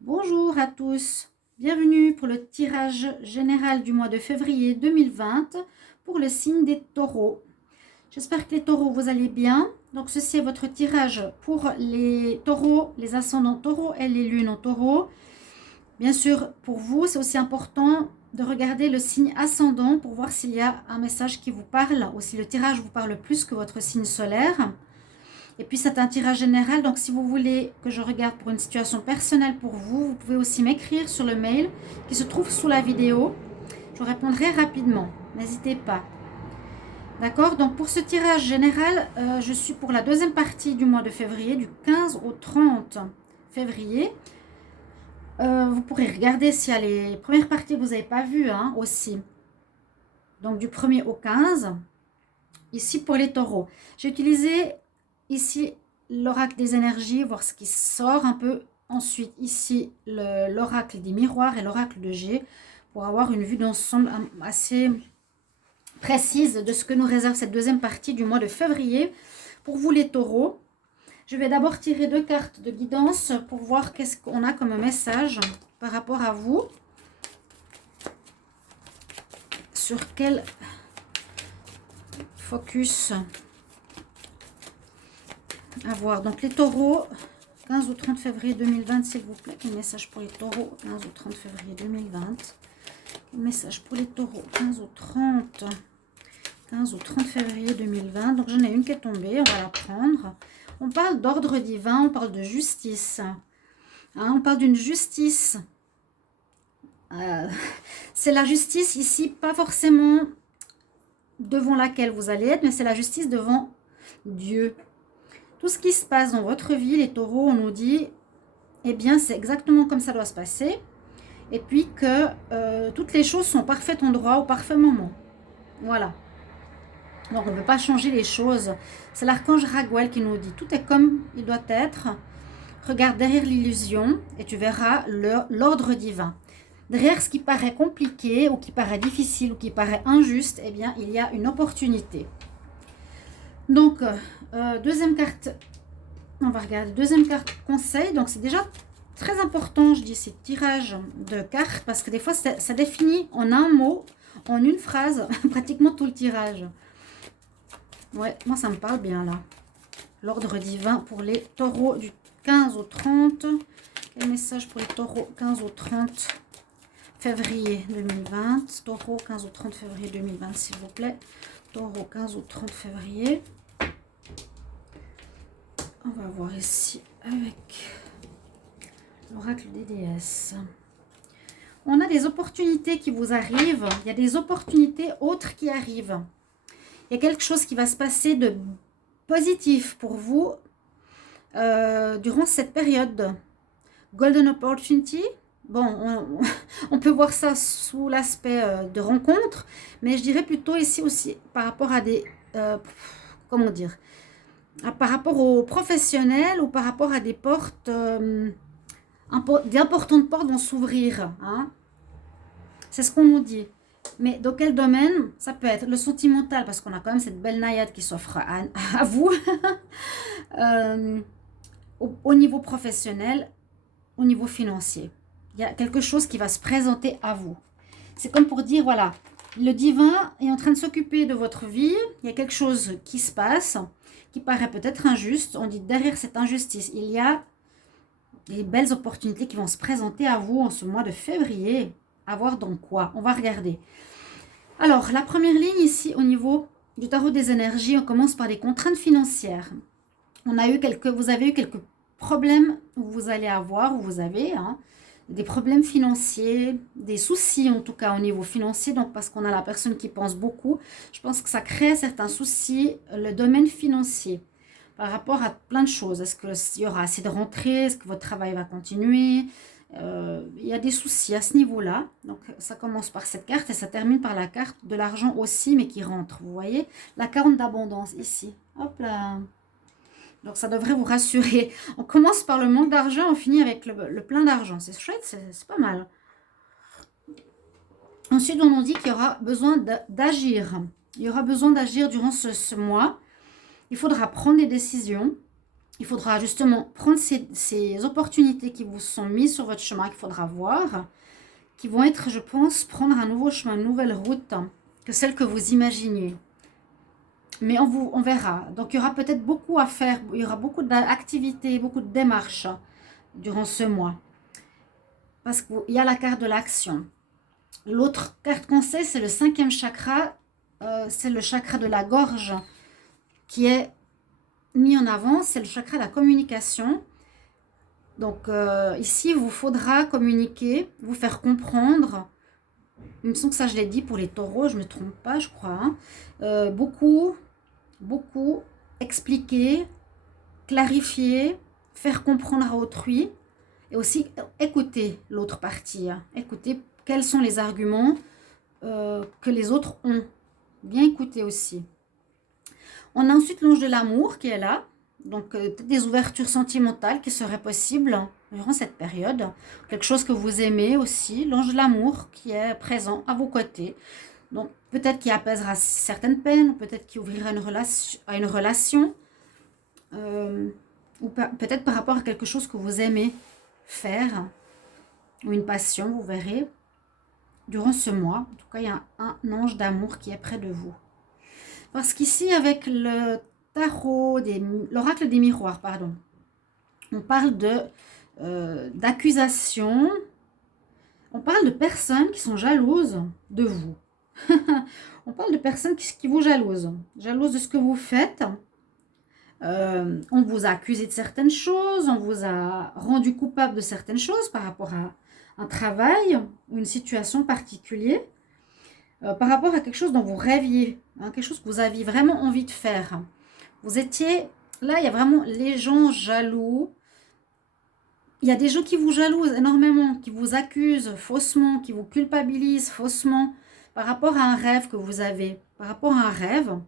Bonjour à tous, bienvenue pour le tirage général du mois de février 2020 pour le signe des taureaux. J'espère que les taureaux vous allez bien. Donc ceci est votre tirage pour les taureaux, les ascendants taureaux et les lunes en taureau. Bien sûr, pour vous, c'est aussi important de regarder le signe ascendant pour voir s'il y a un message qui vous parle ou si le tirage vous parle plus que votre signe solaire. Et puis c'est un tirage général, donc si vous voulez que je regarde pour une situation personnelle pour vous, vous pouvez aussi m'écrire sur le mail qui se trouve sous la vidéo. Je vous répondrai rapidement, n'hésitez pas. D'accord, donc pour ce tirage général, je suis pour la deuxième partie du mois de février, du 15 au 30 février. Vous pourrez regarder s'il y a les premières parties que vous n'avez pas vues aussi. Donc du 1er au 15, ici pour les taureaux. J'ai utilisé ici l'oracle des énergies, voir ce qui sort un peu. Ensuite, ici, l'oracle des miroirs et l'oracle de G pour avoir une vue d'ensemble assez précise de ce que nous réserve cette deuxième partie du mois de février. Pour vous les taureaux, je vais d'abord tirer 2 cartes de guidance pour voir qu'est-ce qu'on a comme message par rapport à vous. Sur quel focus avoir. Donc les taureaux, 15 ou 30 février 2020, s'il vous plaît. Quel message pour les taureaux, 15 ou 30 février 2020. Quel message pour les taureaux, 15 ou 30. 15 ou 30 février 2020. Donc j'en ai une qui est tombée, on va la prendre. On parle d'ordre divin, on parle de justice. On parle d'une justice. C'est la justice ici, pas forcément devant laquelle vous allez être, mais c'est la justice devant Dieu. Tout ce qui se passe dans votre vie, les taureaux, on nous dit, eh bien, c'est exactement comme ça doit se passer. Et puis que toutes les choses sont parfaites endroit au parfait moment. Voilà. Donc, on ne peut pas changer les choses. C'est l'archange Raguel qui nous dit, tout est comme il doit être. Regarde derrière l'illusion et tu verras l'ordre divin. Derrière ce qui paraît compliqué ou qui paraît difficile ou qui paraît injuste, eh bien, il y a une opportunité. Donc, deuxième carte, on va regarder, deuxième carte conseil. Donc, c'est déjà très important, je dis, ces tirages de cartes, parce que des fois, ça définit en un mot, en une phrase, pratiquement tout le tirage. Ouais, moi, ça me parle bien, là. L'ordre divin pour les taureaux du 15 au 30. Quel message pour les taureaux 15 au 30 février 2020. Taureau 15 au 30 février 2020, s'il vous plaît. Taureau 15 au 30 février. On va voir ici avec l'oracle des déesses. On a des opportunités qui vous arrivent. Il y a des opportunités autres qui arrivent. Il y a quelque chose qui va se passer de positif pour vous durant cette période. Golden opportunity. Bon, on peut voir ça sous l'aspect de rencontre, mais je dirais plutôt ici aussi par rapport à des... comment dire, par rapport aux professionnels ou par rapport à des portes, d'importantes portes vont s'ouvrir. C'est ce qu'on nous dit. Mais dans quel domaine? Ça peut être le sentimental, parce qu'on a quand même cette belle naïade qui s'offre à vous. Au niveau professionnel, au niveau financier. Il y a quelque chose qui va se présenter à vous. C'est comme pour dire, voilà, le divin est en train de s'occuper de votre vie. Il y a quelque chose qui se passe, qui paraît peut-être injuste. On dit derrière cette injustice, il y a des belles opportunités qui vont se présenter à vous en ce mois de février. À voir dans quoi? On va regarder. Alors, la première ligne ici, au niveau du tarot des énergies, on commence par les contraintes financières. Vous avez eu quelques problèmes où vous allez avoir, où vous avez des problèmes financiers, des soucis en tout cas au niveau financier. Donc, parce qu'on a la personne qui pense beaucoup, je pense que ça crée certains soucis, le domaine financier, par rapport à plein de choses. Est-ce qu'il y aura assez de rentrées? Est-ce que votre travail va continuer? Il y a des soucis à ce niveau-là. Donc, ça commence par cette carte et ça termine par la carte de l'argent aussi, mais qui rentre. Vous voyez? La carte d'abondance ici. Hop là! Donc, ça devrait vous rassurer. On commence par le manque d'argent, on finit avec le plein d'argent. C'est chouette, c'est pas mal. Ensuite, on nous dit qu'il y aura besoin d'agir. Il y aura besoin d'agir durant ce mois. Il faudra prendre des décisions. il faudra justement prendre ces opportunités qui vous sont mises sur votre chemin, qu'il faudra voir, qui vont être, je pense, prendre un nouveau chemin, une nouvelle route que celle que vous imaginiez. Mais on verra. Donc, il y aura peut-être beaucoup à faire, il y aura beaucoup d'activités, beaucoup de démarches durant ce mois. Parce qu'il y a la carte de l'action. L'autre carte qu'on sait, c'est le 5e chakra. C'est le chakra de la gorge qui est mis en avant. C'est le chakra de la communication. Donc, ici, il vous faudra communiquer, vous faire comprendre. Il me semble que ça, je l'ai dit pour les taureaux, je ne me trompe pas, je crois. Beaucoup expliquer, clarifier, faire comprendre à autrui et aussi écouter l'autre partie. Écouter quels sont les arguments que les autres ont. Bien écouter aussi. On a ensuite l'ange de l'amour qui est là. Donc, des ouvertures sentimentales qui seraient possibles durant cette période. Quelque chose que vous aimez aussi. L'ange de l'amour qui est présent à vos côtés. Donc, peut-être qui apaisera certaines peines, peut-être qui ouvrira une relation, ou peut-être par rapport à quelque chose que vous aimez faire, ou une passion, vous verrez. Durant ce mois, en tout cas, il y a un ange d'amour qui est près de vous. Parce qu'ici, avec le tarot, l'oracle des miroirs, pardon, on parle d'accusation, on parle de personnes qui sont jalouses de vous. On parle de personnes qui vous jalousent de ce que vous faites. On vous a accusé de certaines choses, on vous a rendu coupable de certaines choses par rapport à un travail ou une situation particulière, par rapport à quelque chose dont vous rêviez, quelque chose que vous aviez vraiment envie de faire. Vous étiez, là il y a vraiment les gens jaloux. Il y a des gens qui vous jalousent énormément, qui vous accusent faussement, qui vous culpabilisent faussement par rapport à un rêve que vous avez, par rapport à un rêve.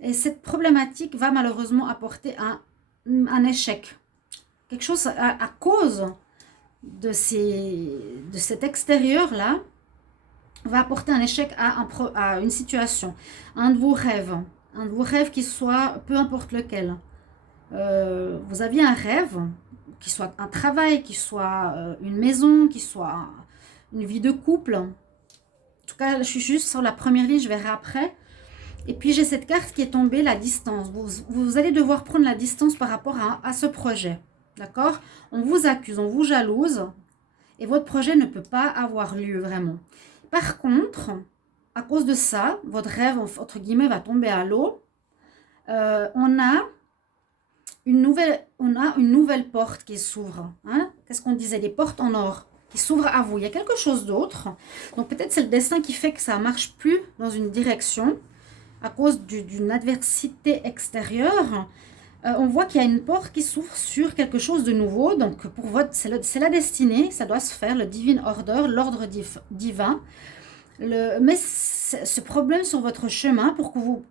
Et cette problématique va malheureusement apporter un échec. Quelque chose à cause de cet extérieur-là va apporter un échec à une situation, un de vos rêves qui soit, peu importe lequel. Vous aviez un rêve, qui soit un travail, qui soit une maison, qui soit une vie de couple. En tout cas, je suis juste sur la première ligne, je verrai après. Et puis, j'ai cette carte qui est tombée, la distance. Vous allez devoir prendre la distance par rapport à ce projet. D'accord? On vous accuse, on vous jalouse. Et votre projet ne peut pas avoir lieu vraiment. Par contre, à cause de ça, votre rêve, entre guillemets, va tomber à l'eau. On a une nouvelle porte qui s'ouvre. Hein? Qu'est-ce qu'on disait? Des portes en or qui s'ouvrent à vous. Il y a quelque chose d'autre. Donc peut-être c'est le destin qui fait que ça ne marche plus dans une direction à cause d'une adversité extérieure. On voit qu'il y a une porte qui s'ouvre sur quelque chose de nouveau. Donc pour votre, c'est la destinée. Ça doit se faire, le divine order, l'ordre divin. Mais ce problème sur votre chemin pour que vous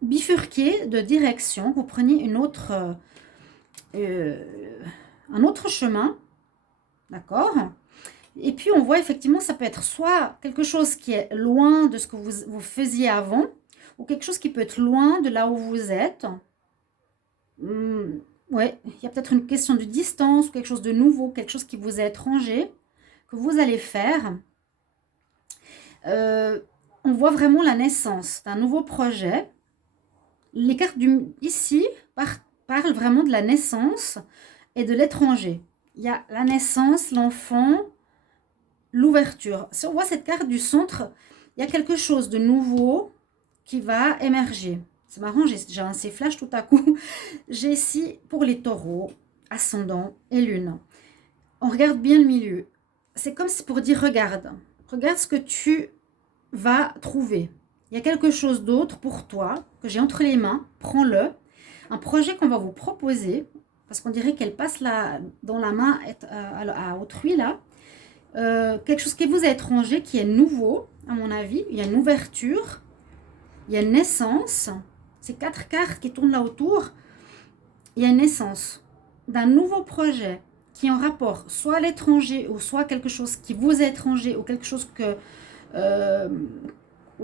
bifurquiez de direction, vous preniez un autre chemin, d'accord? Et puis on voit effectivement, ça peut être soit quelque chose qui est loin de ce que vous faisiez avant, ou quelque chose qui peut être loin de là où vous êtes. Ouais, il y a peut-être une question de distance, ou quelque chose de nouveau, quelque chose qui vous est étranger, que vous allez faire. On voit vraiment la naissance d'un nouveau projet. Les cartes ici parlent vraiment de la naissance et de l'étranger. Il y a la naissance, l'enfant, l'ouverture. Si on voit cette carte du centre, il y a quelque chose de nouveau qui va émerger. C'est marrant, j'ai un ces flashs tout à coup. J'ai ici pour les taureaux, ascendant et lune. On regarde bien le milieu. C'est comme si pour dire, regarde ce que tu vas trouver. Il y a quelque chose d'autre pour toi que j'ai entre les mains, prends-le. Un projet qu'on va vous proposer, parce qu'on dirait qu'elle passe dans la main à autrui là. Quelque chose qui vous est étranger, qui est nouveau, à mon avis. Il y a une ouverture, il y a une naissance. Ces 4 cartes qui tournent là autour, il y a une naissance d'un nouveau projet qui est en rapport soit à l'étranger ou soit quelque chose qui vous est étranger ou quelque chose que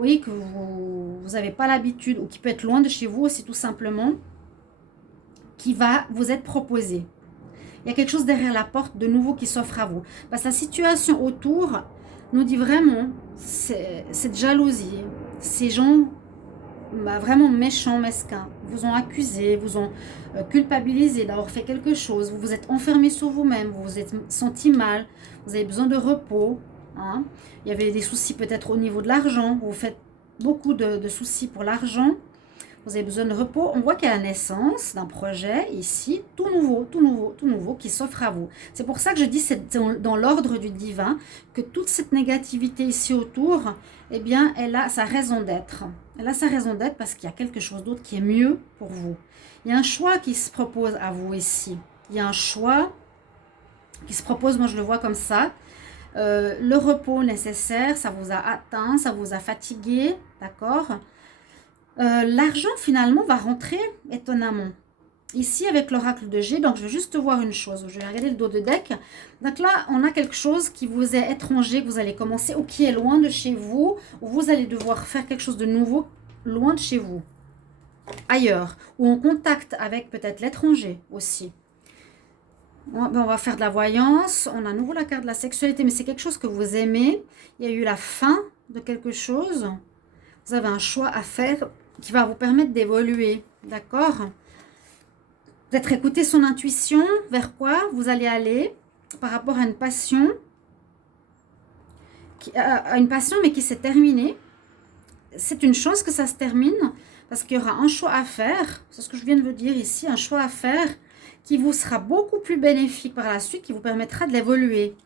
que vous n'avez pas l'habitude ou qui peut être loin de chez vous aussi tout simplement, qui va vous être proposé. Il y a quelque chose derrière la porte de nouveau qui s'offre à vous. Parce que la situation autour nous dit vraiment, cette jalousie, ces gens vraiment méchants, mesquins, vous ont accusé, vous ont culpabilisé d'avoir fait quelque chose, vous vous êtes enfermé sur vous-même, vous vous êtes senti mal, vous avez besoin de repos. Hein. Il y avait des soucis peut-être au niveau de l'argent, vous faites beaucoup de soucis pour l'argent, vous avez besoin de repos. On voit qu'il y a la naissance d'un projet ici, tout nouveau qui s'offre à vous. C'est pour ça que je dis, c'est dans l'ordre du divin, que toute cette négativité ici autour, eh bien, elle a sa raison d'être. Elle a sa raison d'être parce qu'il y a quelque chose d'autre qui est mieux pour vous. Il y a un choix qui se propose à vous ici. Il y a un choix qui se propose, moi je le vois comme ça. Le repos nécessaire, ça vous a atteint, ça vous a fatigué, d'accord ? L'argent finalement va rentrer étonnamment. Ici avec l'oracle de G, donc je vais juste voir une chose. Je vais regarder le dos de deck. Donc là, on a quelque chose qui vous est étranger, que vous allez commencer, ou qui est loin de chez vous, ou vous allez devoir faire quelque chose de nouveau loin de chez vous, ailleurs, ou en contact avec peut-être l'étranger aussi. On va faire de la voyance. On a à nouveau la carte de la sexualité, mais c'est quelque chose que vous aimez. Il y a eu la fin de quelque chose. Vous avez un choix à faire qui va vous permettre d'évoluer, d'accord ? Peut-être écouter son intuition, vers quoi vous allez aller par rapport à une passion, mais qui s'est terminée. C'est une chance que ça se termine, parce qu'il y aura un choix à faire, c'est ce que je viens de vous dire ici, un choix à faire qui vous sera beaucoup plus bénéfique par la suite, qui vous permettra de l'évoluer.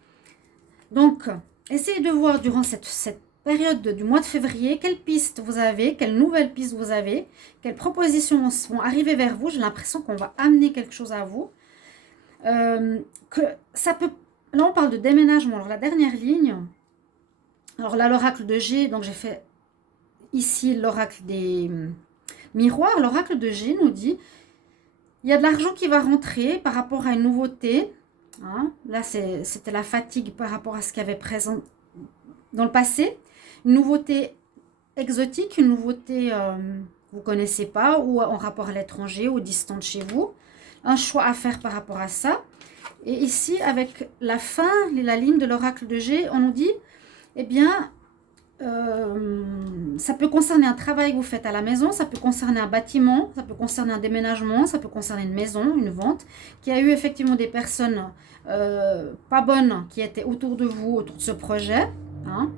Donc, essayez de voir durant cette période du mois de février, quelles pistes vous avez, quelles nouvelles pistes vous avez, quelles propositions vont arriver vers vous. J'ai l'impression qu'on va amener quelque chose à vous. Que ça peut... Là, on parle de déménagement. Alors, la dernière ligne, alors là, l'oracle de G, donc j'ai fait ici l'oracle des miroirs. L'oracle de G nous dit, il y a de l'argent qui va rentrer par rapport à une nouveauté. Hein. Là, c'était la fatigue par rapport à ce qu'il y avait présent dans le passé. Une nouveauté exotique, une nouveauté vous ne connaissez pas, ou en rapport à l'étranger, ou distant de chez vous. Un choix à faire par rapport à ça. Et ici, avec la fin, la ligne de l'oracle de G, on nous dit, eh bien, ça peut concerner un travail que vous faites à la maison, ça peut concerner un bâtiment, ça peut concerner un déménagement, ça peut concerner une maison, une vente, qui a eu effectivement des personnes pas bonnes qui étaient autour de vous, autour de ce projet. Hein.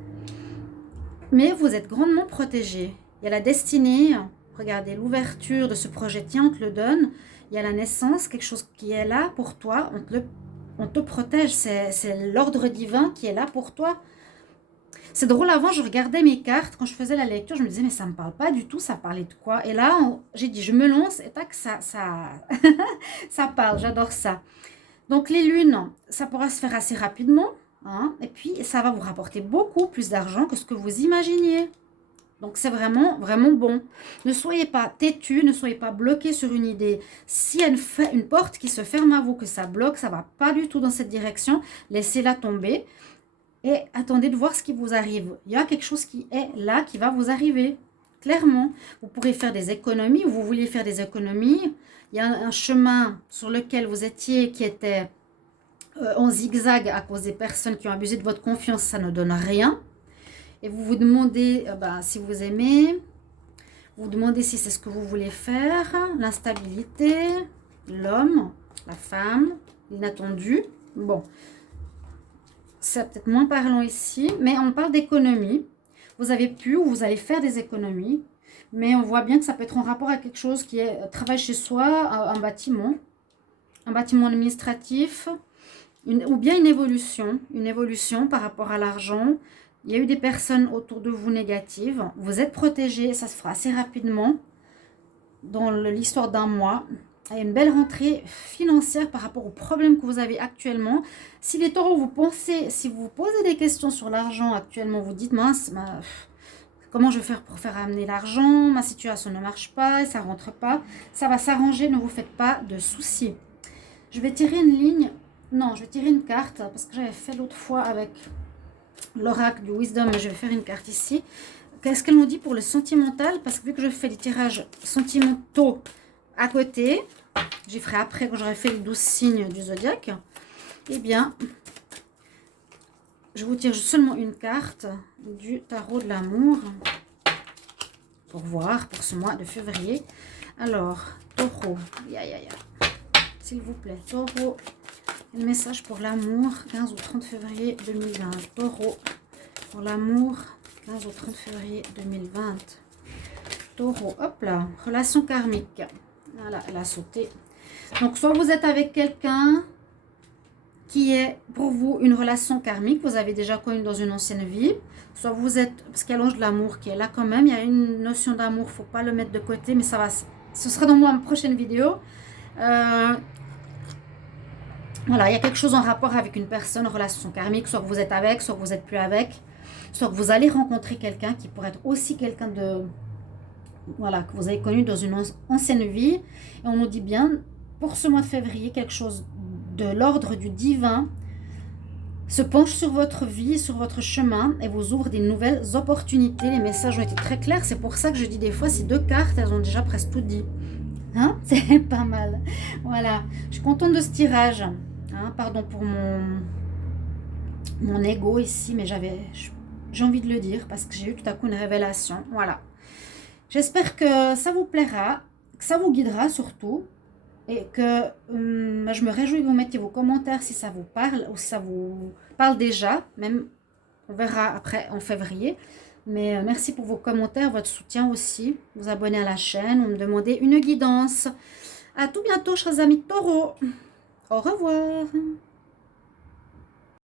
Mais vous êtes grandement protégé. Il y a la destinée, regardez, l'ouverture de ce projet, tiens, on te le donne. Il y a la naissance, quelque chose qui est là pour toi, on te protège, c'est l'ordre divin qui est là pour toi. C'est drôle, avant je regardais mes cartes, quand je faisais la lecture, je me disais mais ça ne me parle pas du tout, ça parlait de quoi? Et là, j'ai dit je me lance et tac, ça parle, j'adore ça. Donc les lunes, ça pourra se faire assez rapidement, hein, et puis ça va vous rapporter beaucoup plus d'argent que ce que vous imaginiez. Donc c'est vraiment, vraiment bon. Ne soyez pas têtu, ne soyez pas bloqué sur une idée. S'il y a une porte qui se ferme à vous, que ça bloque, ça ne va pas du tout dans cette direction, laissez-la tomber. Et attendez de voir ce qui vous arrive. Il y a quelque chose qui est là, qui va vous arriver. Clairement, vous pourrez faire des économies, ou vous vouliez faire des économies. Il y a un chemin sur lequel vous étiez qui était en zigzag à cause des personnes qui ont abusé de votre confiance. Ça ne donne rien. Et vous vous demandez si vous aimez. Vous vous demandez si c'est ce que vous voulez faire. L'instabilité, l'homme, la femme, l'inattendu. Bon. C'est peut-être moins parlant ici, mais on parle d'économie. Vous avez pu ou vous allez faire des économies, mais on voit bien que ça peut être en rapport à quelque chose qui est travail chez soi, un bâtiment administratif, ou bien une évolution par rapport à l'argent. Il y a eu des personnes autour de vous négatives. Vous êtes protégés, ça se fera assez rapidement dans l'histoire d'un mois. Il y a une belle rentrée financière par rapport aux problèmes que vous avez actuellement. Si les taureaux, si vous vous posez des questions sur l'argent actuellement, vous dites, mince, comment je vais faire pour faire amener l'argent? Ma situation ne marche pas, ça ne rentre pas. Ça va s'arranger, ne vous faites pas de soucis. Je vais tirer une ligne. Non, je vais tirer une carte parce que j'avais fait l'autre fois avec l'oracle du Wisdom, mais je vais faire une carte ici. Qu'est-ce qu'elle nous dit pour le sentimental? Parce que vu que je fais des tirages sentimentaux à côté, j'y ferai après quand j'aurai fait les 12 signes du zodiaque. Eh bien, je vous tire seulement une carte du tarot de l'amour pour voir pour ce mois de février. Alors, taureau, s'il vous plaît, taureau, le message pour l'amour, 15 au 30 février 2020. Taureau, pour l'amour, 15 au 30 février 2020. Taureau, hop là, relation karmique. Voilà, elle a sauté. Donc, soit vous êtes avec quelqu'un qui est pour vous une relation karmique, vous avez déjà connu dans une ancienne vie, soit vous êtes, parce qu'il y a l'ange de l'amour qui est là quand même, il y a une notion d'amour, il ne faut pas le mettre de côté, mais ça va, ce sera dans ma prochaine vidéo. Voilà, il y a quelque chose en rapport avec une personne, relation karmique, soit que vous êtes avec, soit que vous n'êtes plus avec, soit que vous allez rencontrer quelqu'un qui pourrait être aussi quelqu'un de, voilà, que vous avez connu dans une ancienne vie, et on nous dit bien, pour ce mois de février, quelque chose de l'ordre du divin se penche sur votre vie, sur votre chemin et vous ouvre des nouvelles opportunités. Les messages ont été très clairs, c'est pour ça que je dis des fois, ces deux cartes, elles ont déjà presque tout dit. Hein, c'est pas mal. Voilà, je suis contente de ce tirage. Hein, pardon pour mon ego ici, mais j'ai envie de le dire parce que j'ai eu tout à coup une révélation. Voilà. J'espère que ça vous plaira, que ça vous guidera surtout. Et que je me réjouis que vous mettiez vos commentaires si ça vous parle ou si ça vous parle déjà. Même, on verra après en février. Mais merci pour vos commentaires, votre soutien aussi. Vous abonnez à la chaîne ou me demandez une guidance. À tout bientôt, chers amis taureaux. Au revoir.